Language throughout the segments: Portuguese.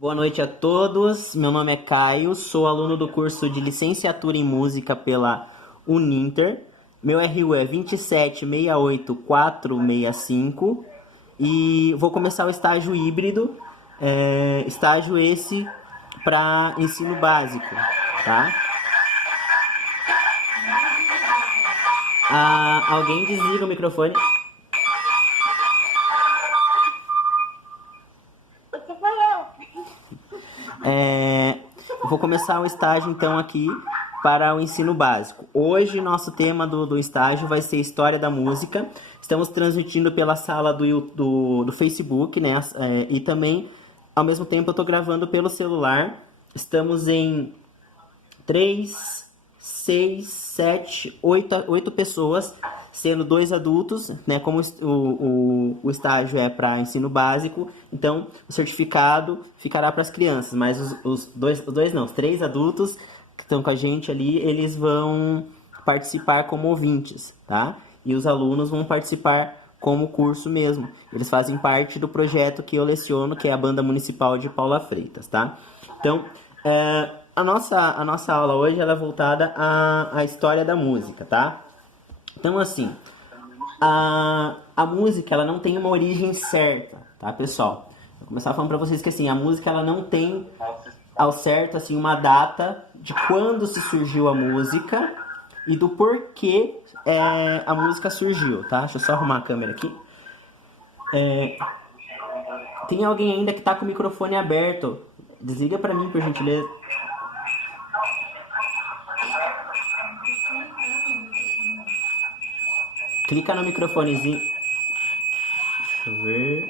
Boa noite a todos. Meu nome é Caio, sou aluno do curso de Licenciatura em Música pela Uninter. Meu RU é 2768465 e vou começar o estágio híbrido, estágio esse para ensino básico, tá? Alguém desliga o microfone. Vou começar o estágio então aqui para o ensino básico. Hoje nosso tema do estágio vai ser História da Música. Estamos transmitindo pela sala do Facebook, né? E também, ao mesmo tempo, eu estou gravando pelo celular. Estamos em 3, 6, 7, 8 pessoas, sendo 2 adultos, né? Como o estágio é para ensino básico, então o certificado ficará para as crianças, mas os 3 adultos que estão com a gente ali, eles vão participar como ouvintes, tá? E os alunos vão participar como curso mesmo. Eles fazem parte do projeto que eu leciono, que é a Banda Municipal de Paula Freitas, tá? Então, a nossa aula hoje ela é voltada à história da música, tá? Então, assim, a música ela não tem uma origem certa, tá, pessoal? Vou começar falando pra vocês que, assim, a música ela não tem ao certo, assim, uma data de quando se surgiu a música e do porquê a música surgiu, tá? Deixa eu só arrumar a câmera aqui. Tem alguém ainda que tá com o microfone aberto. Desliga pra mim, por gentileza. Clica no microfonezinho. Deixa eu ver.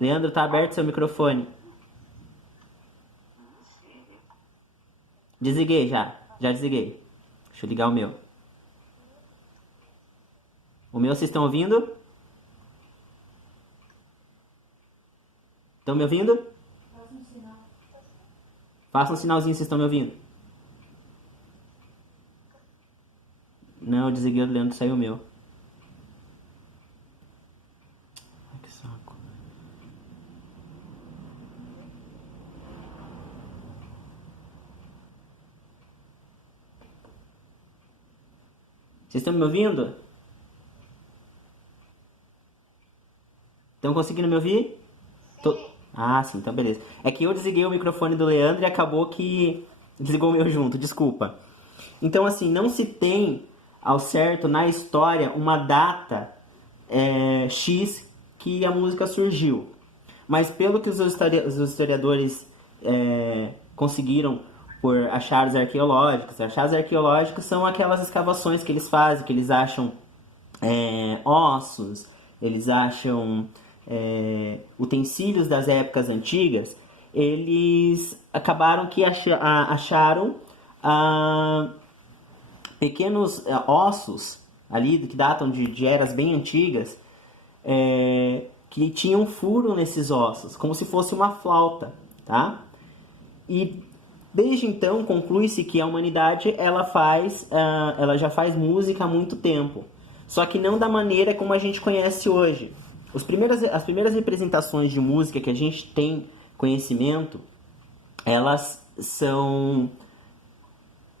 Leandro, tá aberto seu microfone. Desliguei já. Já desliguei. Deixa eu ligar o meu. O meu vocês estão ouvindo? Estão me ouvindo? Faça um sinalzinho se vocês estão me ouvindo. Não, eu desliguei o do Leandro, saiu o meu. Ai, que saco. Vocês estão me ouvindo? Estão conseguindo me ouvir? Ah, sim, então beleza. É que eu desliguei o microfone do Leandro e acabou que desligou o meu junto, desculpa. Então, assim, não se tem ao certo na história uma data X que a música surgiu. Mas pelo que os historiadores conseguiram por achados arqueológicos são aquelas escavações que eles fazem, que eles acham ossos, eles acham utensílios das épocas antigas. Eles acabaram que acharam pequenos ossos ali que datam de eras bem antigas, que tinham furo nesses ossos, como se fosse uma flauta, tá? E desde então conclui-se que a humanidade ela já faz música há muito tempo, só que não da maneira como a gente conhece hoje. As primeiras representações de música que a gente tem conhecimento, elas são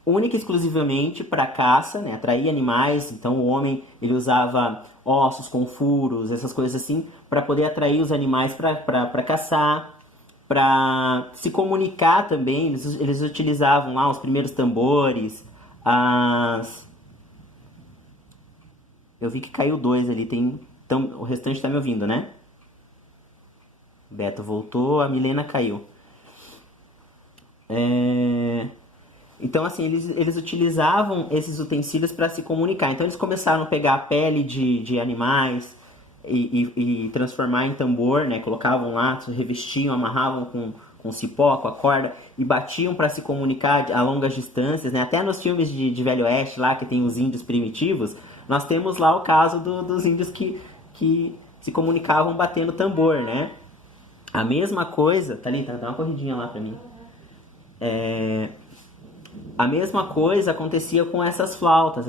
única e exclusivamente para caça, né? Atrair animais. Então o homem ele usava ossos com furos, essas coisas assim, para poder atrair os animais para caçar, para se comunicar também. Eles utilizavam lá os primeiros tambores, Eu vi que caiu 2 ali, então o restante está me ouvindo, né? Beto voltou, a Milena caiu. Então, assim, eles utilizavam esses utensílios para se comunicar. Então, eles começaram a pegar a pele de animais e transformar em tambor, né? Colocavam lá, revestiam, amarravam com cipó, com a corda e batiam para se comunicar a longas distâncias, né? Até nos filmes de Velho Oeste, lá que tem os índios primitivos, nós temos lá o caso dos índios que se comunicavam batendo tambor, né? A mesma coisa... Thalita, dá uma corridinha lá para mim. A mesma coisa acontecia com essas flautas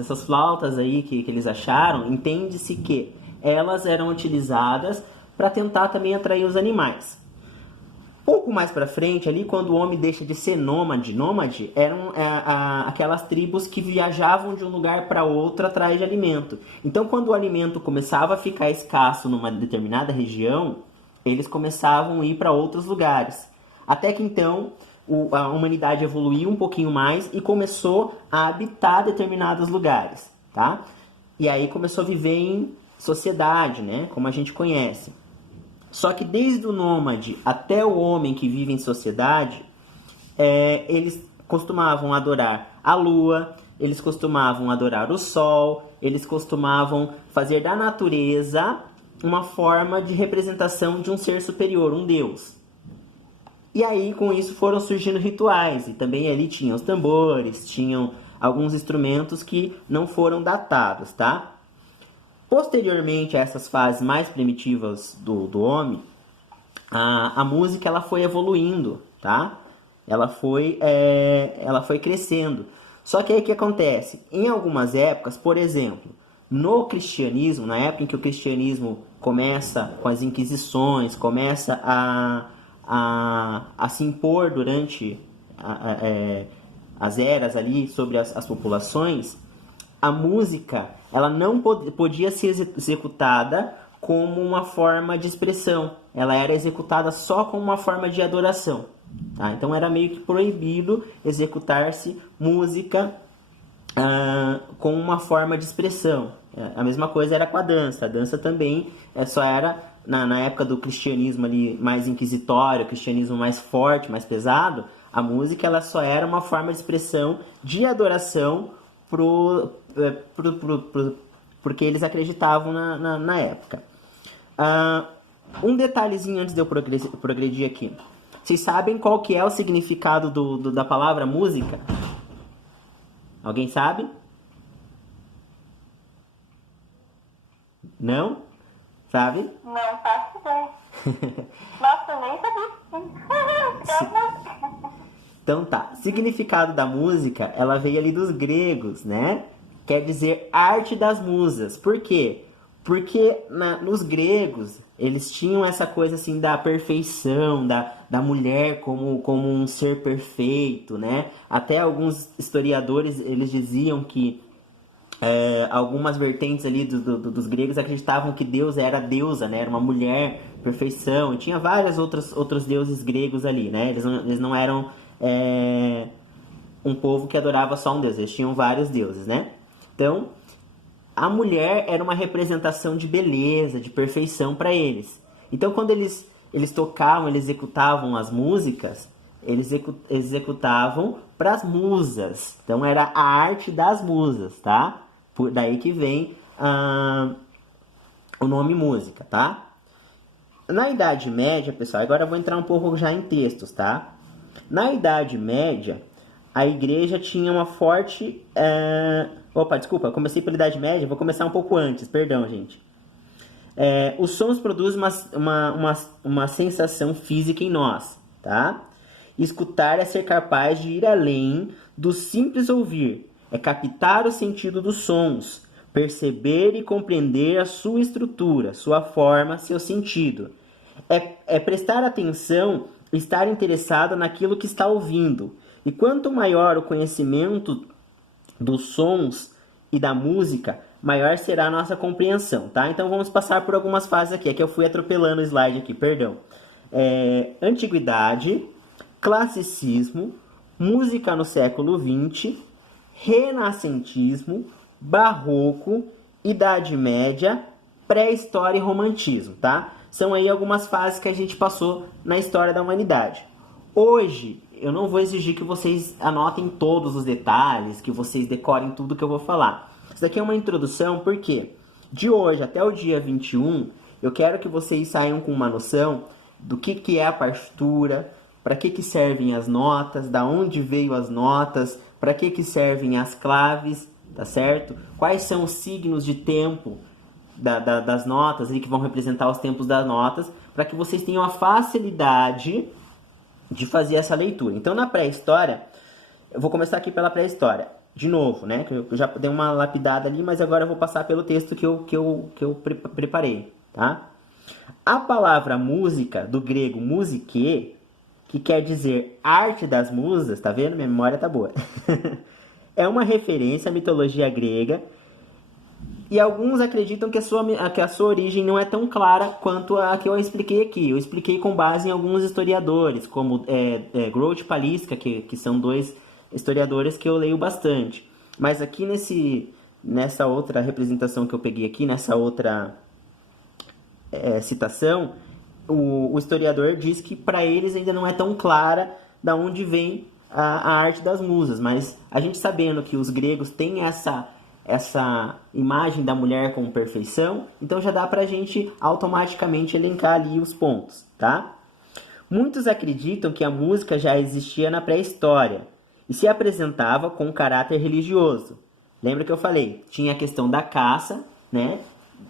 aí que eles acharam. Entende-se que elas eram utilizadas para tentar também atrair os animais. Pouco mais para frente, ali, quando o homem deixa de ser nômade eram aquelas tribos que viajavam de um lugar para outro atrás de alimento. Então, quando o alimento começava a ficar escasso numa determinada região, eles começavam a ir para outros lugares. Até que então a humanidade evoluiu um pouquinho mais e começou a habitar determinados lugares, tá? E aí começou a viver em sociedade, né? Como a gente conhece. Só que desde o nômade até o homem que vive em sociedade, eles costumavam adorar a lua, eles costumavam adorar o sol, eles costumavam fazer da natureza uma forma de representação de um ser superior, um deus. E aí, com isso, foram surgindo rituais. E também ali tinham os tambores, tinham alguns instrumentos que não foram datados, tá? Posteriormente a essas fases mais primitivas do homem, a música ela foi evoluindo, tá? Ela foi crescendo. Só que aí o que acontece? Em algumas épocas, por exemplo, no cristianismo, na época em que o cristianismo começa com as inquisições, começa a se impor durante as eras ali sobre as populações, a música ela não podia ser executada como uma forma de expressão. Ela era executada só como uma forma de adoração. Tá? Então era meio que proibido executar-se música com uma forma de expressão. A mesma coisa era com a dança. A dança também só era, na época do cristianismo ali mais inquisitório, cristianismo mais forte, mais pesado, a música ela só era uma forma de expressão de adoração porque eles acreditavam na época. Um detalhezinho antes de eu progredir aqui. Vocês sabem qual que é o significado da palavra música? Alguém sabe? Não? Sabe? Não faço ideia. Nossa, eu nem sabia. Então tá. Significado da música, ela veio ali dos gregos, né? Quer dizer arte das musas. Por quê? Porque nos gregos, eles tinham essa coisa assim da perfeição, da mulher como um ser perfeito, né? Até alguns historiadores, eles diziam que algumas vertentes ali dos gregos acreditavam que Deus era a deusa, né? Era uma mulher, perfeição. E tinha vários outros deuses gregos ali, né? Eles não eram um povo que adorava só um deus. Eles tinham vários deuses, né? Então, a mulher era uma representação de beleza, de perfeição para eles. Então, quando eles tocavam, eles executavam as músicas, eles executavam para as musas. Então, era a arte das musas, tá? Daí que vem o nome música, tá? Na Idade Média, pessoal, agora eu vou entrar um pouco já em textos, tá? Na Idade Média, a igreja tinha uma forte... desculpa, eu comecei pela Idade Média, vou começar um pouco antes, perdão, gente. Os sons produzem uma sensação física em nós, tá? Escutar é ser capaz de ir além do simples ouvir, é captar o sentido dos sons, perceber e compreender a sua estrutura, sua forma, seu sentido. É prestar atenção e estar interessado naquilo que está ouvindo. E quanto maior o conhecimento dos sons e da música, maior será a nossa compreensão, tá? Então vamos passar por algumas fases aqui. É que eu fui atropelando o slide aqui, perdão. Antiguidade, classicismo, música no século XX, renascentismo, barroco, Idade Média, pré-história e romantismo, tá? São aí algumas fases que a gente passou na história da humanidade. Hoje, eu não vou exigir que vocês anotem todos os detalhes, que vocês decorem tudo que eu vou falar. Isso daqui é uma introdução, porque de hoje até o dia 21, eu quero que vocês saiam com uma noção do que é a partitura, para que servem as notas, da onde veio as notas, para que servem as claves, tá certo? Quais são os signos de tempo das notas, ali, que vão representar os tempos das notas, para que vocês tenham a facilidade de fazer essa leitura. Então, na pré-história, eu vou começar aqui pela pré-história. de novo, né? Que eu já dei uma lapidada ali, mas agora eu vou passar pelo texto que eu preparei, tá? A palavra música, do grego musique, que quer dizer arte das musas, tá vendo? Minha memória tá boa. É uma referência à mitologia grega e alguns acreditam que a sua origem não é tão clara quanto a que eu expliquei aqui. Eu expliquei com base em alguns historiadores, como Grote Paliska, que são dois historiadores que eu leio bastante. Mas aqui nessa outra representação que eu peguei aqui, nessa outra citação, o historiador diz que para eles ainda não é tão clara da onde vem a arte das musas, mas a gente sabendo que os gregos têm essa imagem da mulher com perfeição, então já dá para a gente automaticamente elencar ali os pontos, tá? Muitos acreditam que a música já existia na pré-história e se apresentava com um caráter religioso. Lembra que eu falei? Tinha a questão da caça, né?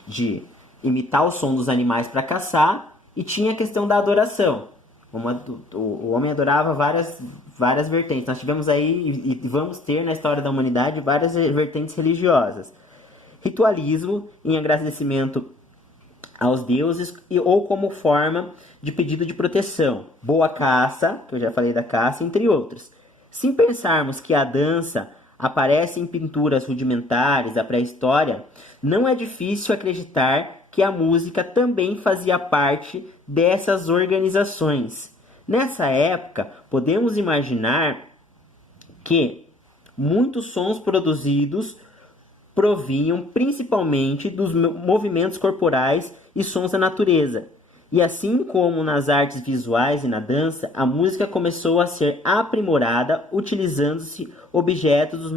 De imitar o som dos animais para caçar, e tinha a questão da adoração. O homem adorava várias vertentes. Nós tivemos aí, e vamos ter na história da humanidade, várias vertentes religiosas. Ritualismo em agradecimento aos deuses ou como forma de pedido de proteção. Boa caça, que eu já falei da caça, entre outros. Se pensarmos que a dança aparece em pinturas rudimentares da pré-história, não é difícil acreditar que a música também fazia parte dessas organizações. Nessa época, podemos imaginar que muitos sons produzidos provinham principalmente dos movimentos corporais e sons da natureza. E assim como nas artes visuais e na dança, a música começou a ser aprimorada utilizando-se objetos dos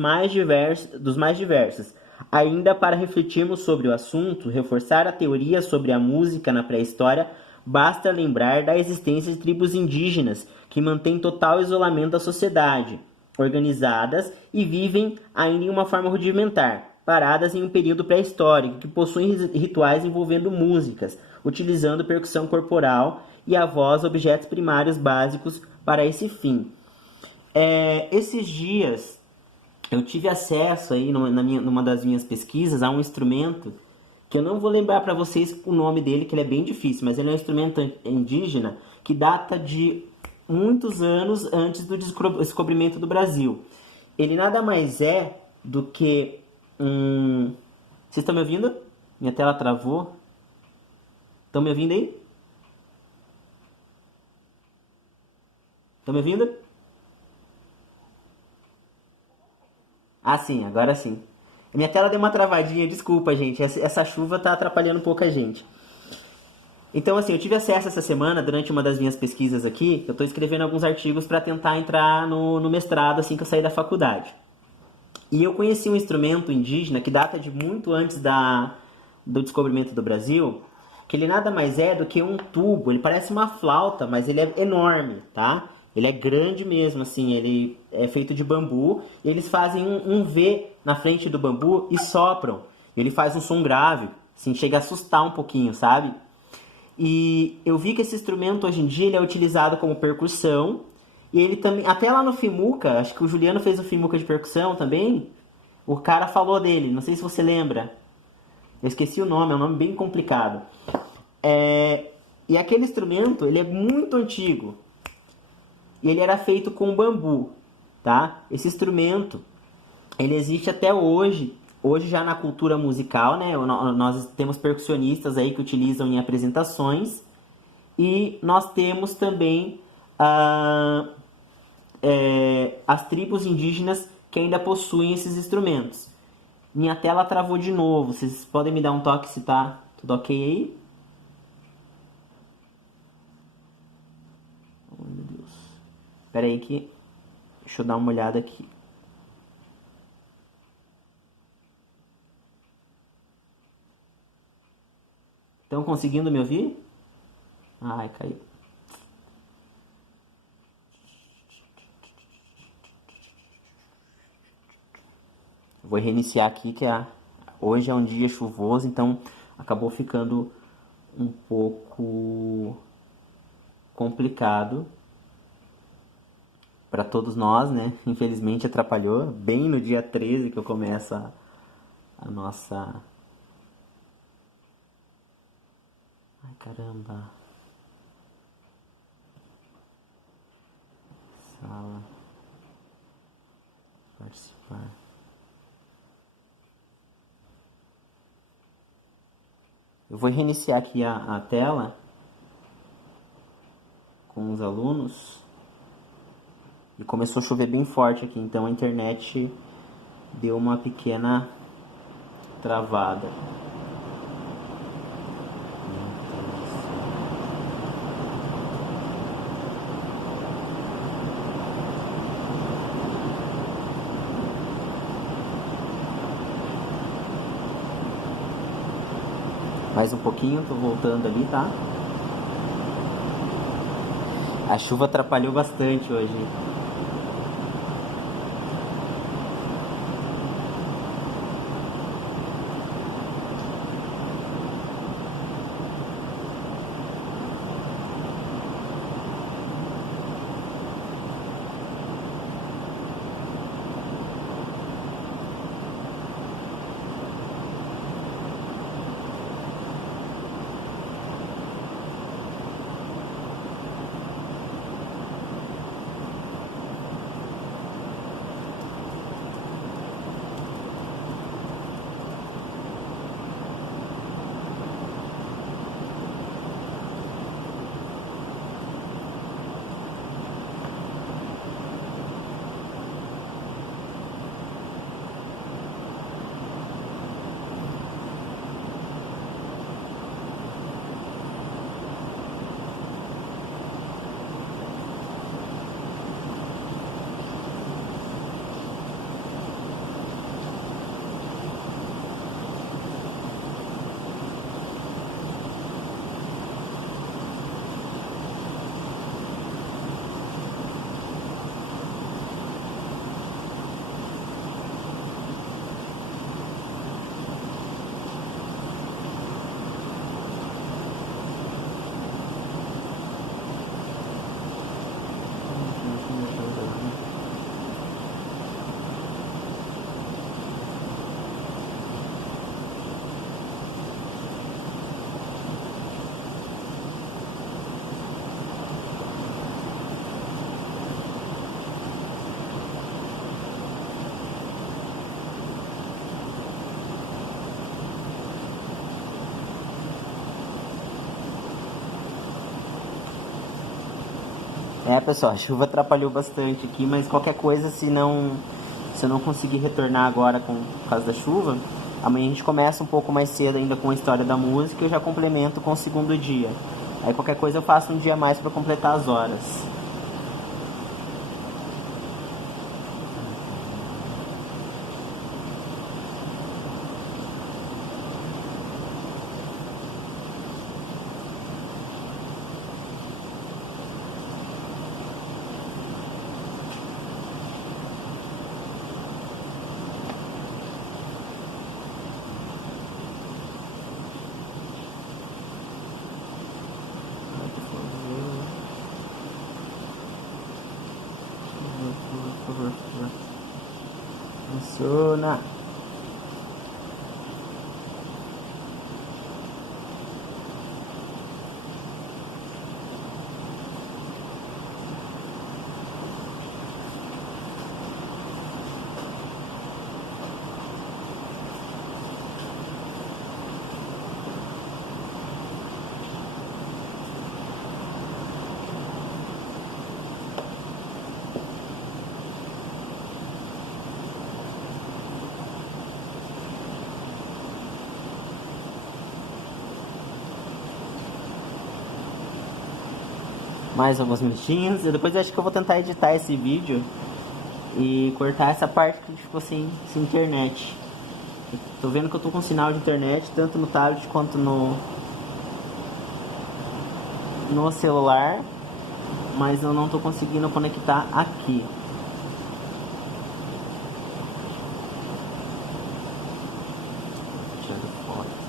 mais diversos. Ainda para refletirmos sobre o assunto, reforçar a teoria sobre a música na pré-história, basta lembrar da existência de tribos indígenas que mantêm total isolamento da sociedade, organizadas e vivem ainda em uma forma rudimentar, paradas em um período pré-histórico, que possuem rituais envolvendo músicas, utilizando percussão corporal e a voz, objetos primários básicos para esse fim. Esses dias eu tive acesso aí numa das minhas pesquisas a um instrumento que eu não vou lembrar para vocês o nome dele, que ele é bem difícil, mas ele é um instrumento indígena que data de muitos anos antes do descobrimento do Brasil. Ele nada mais é do que Vocês estão me ouvindo? Minha tela travou. Estão me ouvindo aí? Estão me ouvindo? Ah, sim, agora sim. Minha tela deu uma travadinha, desculpa, gente. Essa chuva tá atrapalhando um pouco a gente. Então, assim, eu tive acesso essa semana, durante uma das minhas pesquisas aqui, eu estou escrevendo alguns artigos para tentar entrar no mestrado assim que eu sair da faculdade. E eu conheci um instrumento indígena que data de muito antes do descobrimento do Brasil, que ele nada mais é do que um tubo. Ele parece uma flauta, mas ele é enorme, tá? Ele é grande mesmo, assim, ele é feito de bambu. E eles fazem um V na frente do bambu e sopram. Ele faz um som grave, assim, chega a assustar um pouquinho, sabe? E eu vi que esse instrumento hoje em dia ele é utilizado como percussão. E ele também, até lá no Fimuca, acho que o Juliano fez o Fimuca de percussão também. O cara falou dele, não sei se você lembra. Eu esqueci o nome, é um nome bem complicado. E aquele instrumento, ele é muito antigo. E ele era feito com bambu, tá? Esse instrumento, ele existe até hoje. Hoje já na cultura musical, né? Nós temos percussionistas aí que utilizam em apresentações. E nós temos também as tribos indígenas que ainda possuem esses instrumentos. Minha tela travou de novo. Vocês podem me dar um toque se tá tudo ok aí? Oh, meu Deus. Espera aí que... Deixa eu dar uma olhada aqui. Estão conseguindo me ouvir? Ai, caiu. Vou reiniciar aqui que hoje é um dia chuvoso, então acabou ficando um pouco complicado para todos nós, né? Infelizmente atrapalhou bem no dia 13 que eu começo a nossa... Ai, caramba. Sala. Participar. Eu vou reiniciar aqui a tela com os alunos. E começou a chover bem forte aqui, então a internet deu uma pequena travada. Mais um pouquinho, tô voltando ali, tá? A chuva atrapalhou bastante hoje. Pessoal, a chuva atrapalhou bastante aqui, mas qualquer coisa, se eu não conseguir retornar agora por causa da chuva, amanhã a gente começa um pouco mais cedo ainda com a história da música e eu já complemento com o segundo dia. Aí qualquer coisa eu faço um dia a mais para completar as horas. Funciona. Mais alguns minutinhos. E depois eu acho que eu vou tentar editar esse vídeo e cortar essa parte que ficou sem internet. Tô vendo que eu tô com sinal de internet tanto no tablet quanto no celular, mas eu não tô conseguindo conectar aqui. Tirando foto.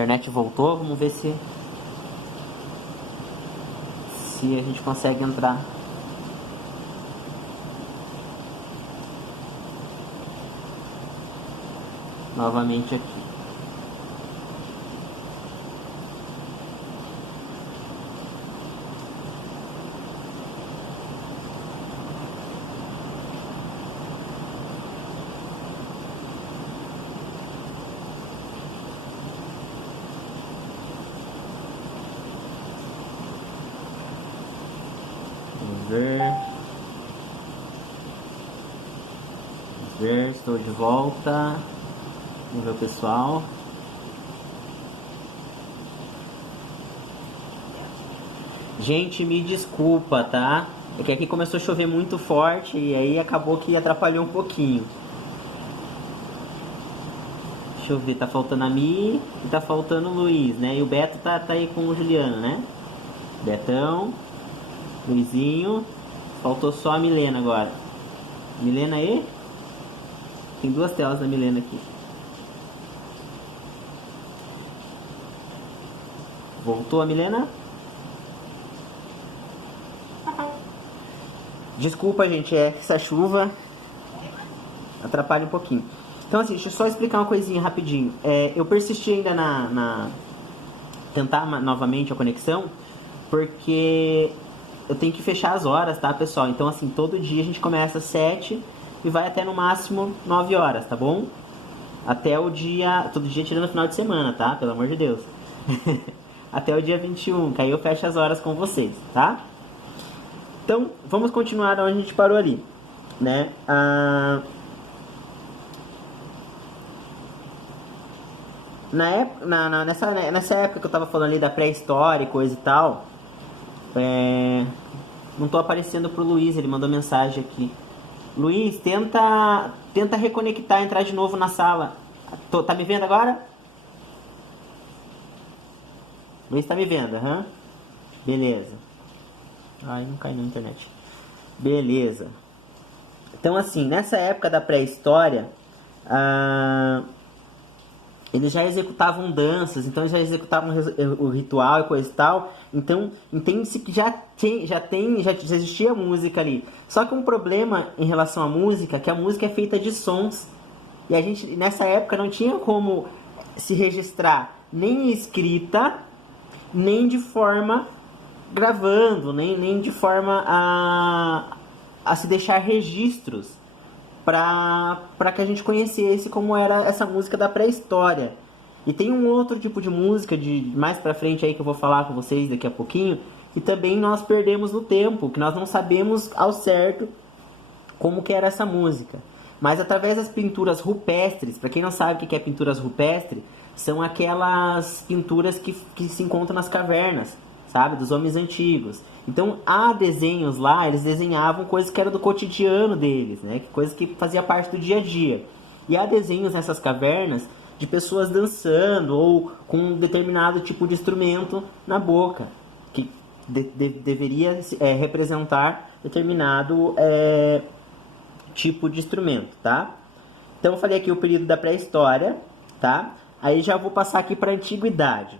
internet voltou, vamos ver se a gente consegue entrar. Novamente aqui. Vamos ver, estou de volta. Vamos ver o pessoal. Gente, me desculpa, tá? É que aqui começou a chover muito forte e aí acabou que atrapalhou um pouquinho. Deixa eu ver, tá faltando a Mi e tá faltando o Luiz, né? E o Beto tá aí com o Juliano, né? Betão, Luizinho, faltou só a Milena agora. Milena aí? Tem duas telas da Milena aqui. Voltou a Milena? Desculpa, gente, essa chuva atrapalha um pouquinho. Então, assim, deixa eu só explicar uma coisinha rapidinho. Eu persisti ainda tentar novamente a conexão, porque eu tenho que fechar as horas, tá, pessoal? Então, assim, todo dia a gente começa às 7 e vai até no máximo 9 horas, tá bom? Até o dia... Todo dia tirando o final de semana, tá? Pelo amor de Deus. Até o dia 21, que aí eu fecho as horas com vocês, tá? Então, vamos continuar onde a gente parou ali, né? Nessa época que eu tava falando ali da pré-história e coisa e tal, não tô aparecendo pro Luiz, ele mandou mensagem aqui. Luiz, tenta reconectar, entrar de novo na sala. Tá me vendo agora? Luiz tá me vendo, aham? Beleza. Ai, não cai na internet. Beleza. Então, assim, nessa época da pré-história, eles já executavam danças, então eles já executavam o ritual e coisa e tal. Então, entende-se que já existia música ali. Só que um problema em relação à música, que a música é feita de sons. E a gente, nessa época, não tinha como se registrar nem escrita, nem de forma gravando, nem de forma a se deixar registros para que a gente conhecesse como era essa música da pré-história. E tem um outro tipo de música mais pra frente aí que eu vou falar com vocês daqui a pouquinho, que também nós perdemos no tempo, que nós não sabemos ao certo como que era essa música. Mas através das pinturas rupestres, para quem não sabe o que é pinturas rupestres, são aquelas pinturas que se encontram nas cavernas, sabe, dos homens antigos. Então, há desenhos lá, eles desenhavam coisas que eram do cotidiano deles, né? Coisas que fazia parte do dia a dia. E há desenhos nessas cavernas de pessoas dançando ou com um determinado tipo de instrumento na boca, que deveria representar determinado tipo de instrumento, tá? Então, eu falei aqui o período da pré-história, tá? Aí já vou passar aqui para a antiguidade.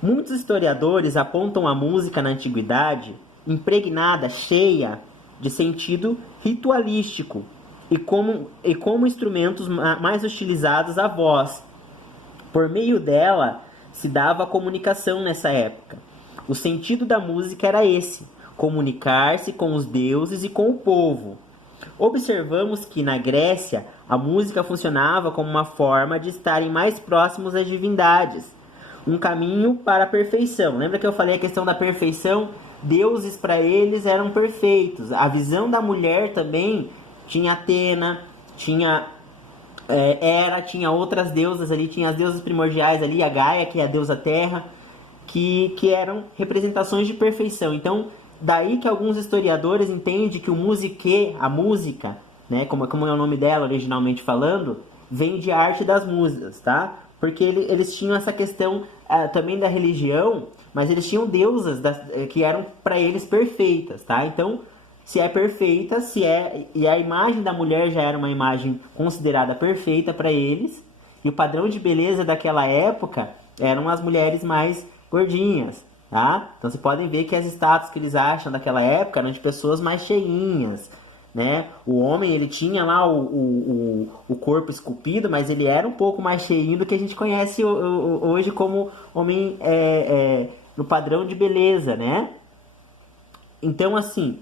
Muitos historiadores apontam a música na antiguidade impregnada, cheia de sentido ritualístico e como instrumentos mais utilizados a voz. Por meio dela se dava a comunicação nessa época. O sentido da música era esse: comunicar-se com os deuses e com o povo. Observamos que na Grécia a música funcionava como uma forma de estarem mais próximos às divindades. Um caminho para a perfeição. Lembra que eu falei a questão da perfeição? Deuses para eles eram perfeitos. A visão da mulher também tinha Atena, tinha Hera, tinha outras deusas ali, tinha as deusas primordiais ali, a Gaia, que é a deusa terra, que eram representações de perfeição. Então, daí que alguns historiadores entendem que o musique, a música, né, como é o nome dela originalmente falando, vem de arte das musas, tá? Porque eles tinham essa questão também da religião, mas eles tinham deusas que eram para eles perfeitas, tá? Então, se é perfeita, e a imagem da mulher já era uma imagem considerada perfeita para eles, e o padrão de beleza daquela época eram as mulheres mais gordinhas, tá? Então vocês podem ver que as estátuas que eles acham daquela época eram de pessoas mais cheinhas, né? O homem, ele tinha lá o corpo esculpido, mas ele era um pouco mais cheinho do que a gente conhece hoje como homem no padrão de beleza, né? Então, assim,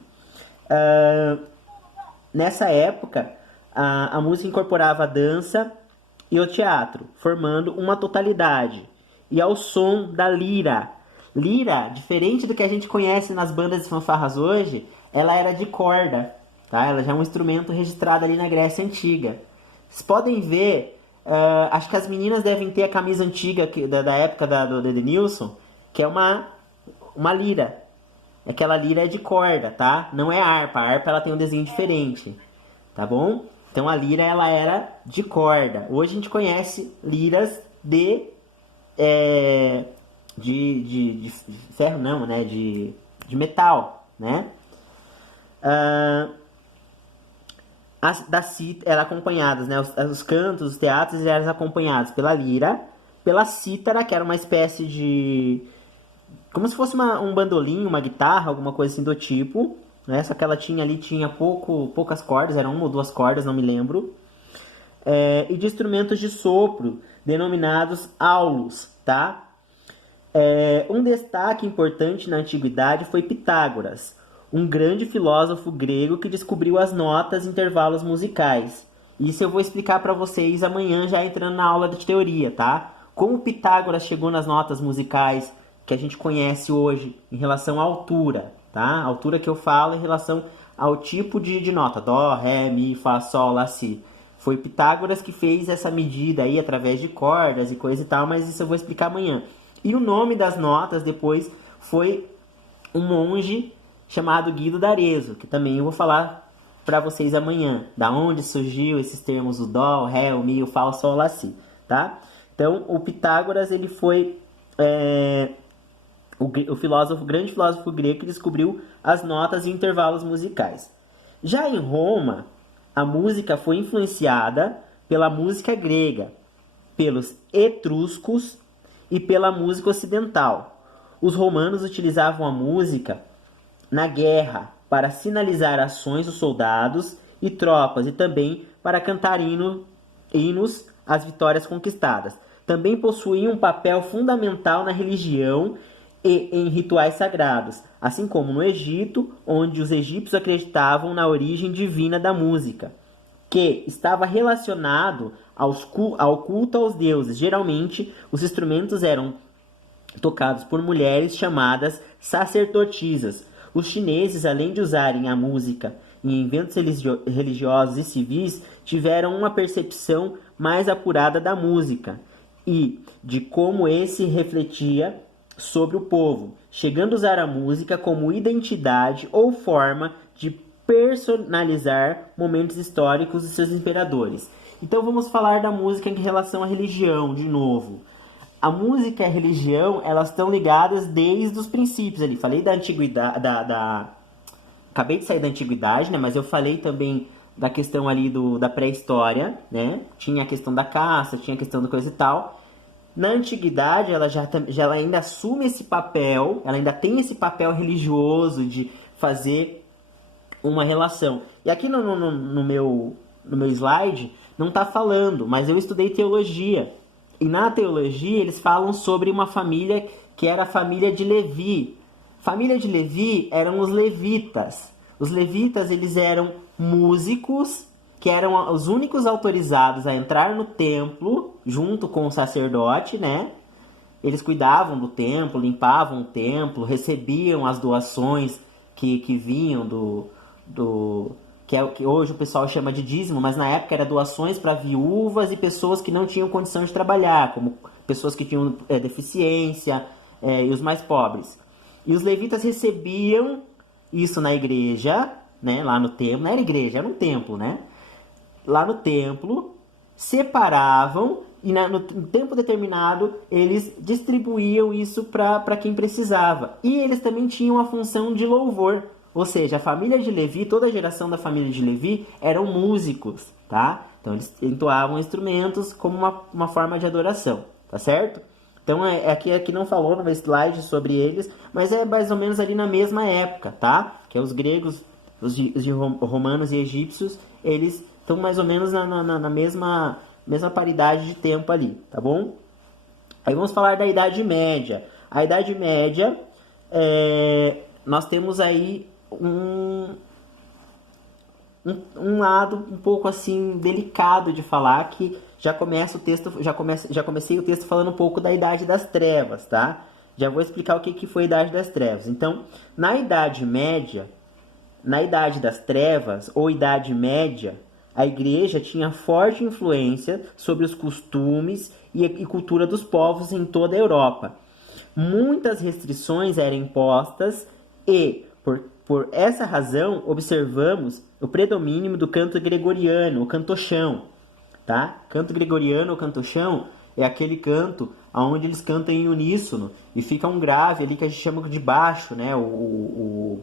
nessa época, a música incorporava a dança e o teatro, formando uma totalidade. E ao som da lira. Lira, diferente do que a gente conhece nas bandas de fanfarras hoje, ela era de corda, tá? Ela já é um instrumento registrado ali na Grécia Antiga. Vocês podem ver, acho que as meninas devem ter a camisa antiga da época do Edenilson, que é uma lira. Aquela lira é de corda, tá? Não é harpa. A harpa ela tem um desenho diferente, tá bom? Então a lira ela era de corda. Hoje a gente conhece liras de ferro, não, né? De metal, né? Eram acompanhadas, né? Os cantos, os teatros eram acompanhados pela lira, pela cítara, que era uma espécie de... como se fosse um bandolim, uma guitarra, alguma coisa assim do tipo, né? Só que ela tinha poucas cordas, eram 1 ou 2 cordas, não me lembro. E de instrumentos de sopro, denominados aulos, tá? Um destaque importante na antiguidade foi Pitágoras, um grande filósofo grego que descobriu as notas e intervalos musicais. Isso eu vou explicar para vocês amanhã, já entrando na aula de teoria, tá? Como Pitágoras chegou nas notas musicais que a gente conhece hoje em relação à altura, tá? A altura que eu falo em relação ao tipo de nota, dó, ré, mi, fá, sol, lá, si. Foi Pitágoras que fez essa medida aí através de cordas e coisa e tal, mas isso eu vou explicar amanhã. E o nome das notas depois foi um monge chamado Guido d'Arezzo, que também eu vou falar para vocês amanhã, da onde surgiu esses termos, o dó, o ré, o mi, o fá, o sol, lá, si, tá? Então, o Pitágoras, ele foi o grande filósofo grego que descobriu as notas e intervalos musicais. Já em Roma, a música foi influenciada pela música grega, pelos etruscos e pela música ocidental. Os romanos utilizavam a música na guerra para sinalizar ações dos soldados e tropas e também para cantar hinos às vitórias conquistadas. Também possuíam um papel fundamental na religião e em rituais sagrados, assim como no Egito, onde os egípcios acreditavam na origem divina da música, que estava relacionado ao culto aos deuses. Geralmente, os instrumentos eram tocados por mulheres chamadas sacerdotisas. Os chineses, além de usarem a música em eventos religiosos e civis, tiveram uma percepção mais apurada da música e de como esse refletia sobre o povo, chegando a usar a música como identidade ou forma de personalizar momentos históricos de seus imperadores. Então vamos falar da música em relação à religião, de novo. A música e a religião, elas estão ligadas desde os princípios ali. Falei da antiguidade, acabei de sair da antiguidade, né? Mas eu falei também da questão ali da pré-história, né? Tinha a questão da caça, tinha a questão da coisa e tal. Na antiguidade, ela ainda assume esse papel, ela ainda tem esse papel religioso de fazer uma relação. E aqui no meu slide não está falando, mas eu estudei teologia. E na teologia eles falam sobre uma família que era a família de Levi. Família de Levi eram os levitas. Os levitas, eles eram músicos que eram os únicos autorizados a entrar no templo junto com o sacerdote, né? Eles cuidavam do templo, limpavam o templo, recebiam as doações que vinham que é o que hoje o pessoal chama de dízimo, mas na época era doações para viúvas e pessoas que não tinham condição de trabalhar, como pessoas que tinham deficiência e os mais pobres. E os levitas recebiam isso na igreja, né, lá no templo, não era igreja, era um templo, né? Lá no templo, separavam e no tempo determinado eles distribuíam isso para quem precisava. E eles também tinham a função de louvor. Ou seja, a família de Levi, toda a geração da família de Levi eram músicos, tá? Então eles entoavam instrumentos como uma forma de adoração, tá certo? Então, aqui não falou no slide sobre eles, mas é mais ou menos ali na mesma época, tá? Que é os gregos, romanos e egípcios, eles estão mais ou menos na mesma paridade de tempo ali, tá bom? Aí vamos falar da Idade Média. A Idade Média, nós temos aí um lado um pouco assim delicado de falar, que já comecei o texto falando um pouco da Idade das Trevas, tá? Já vou explicar o que foi a Idade das Trevas. Então, na Idade Média, na Idade das Trevas ou Idade Média, a Igreja tinha forte influência sobre os costumes e cultura dos povos em toda a Europa. Muitas restrições eram impostas e, por essa razão, observamos o predomínio do canto gregoriano, o cantochão. Tá? Canto gregoriano ou cantochão é aquele canto onde eles cantam em uníssono e fica um grave ali que a gente chama de baixo, né? O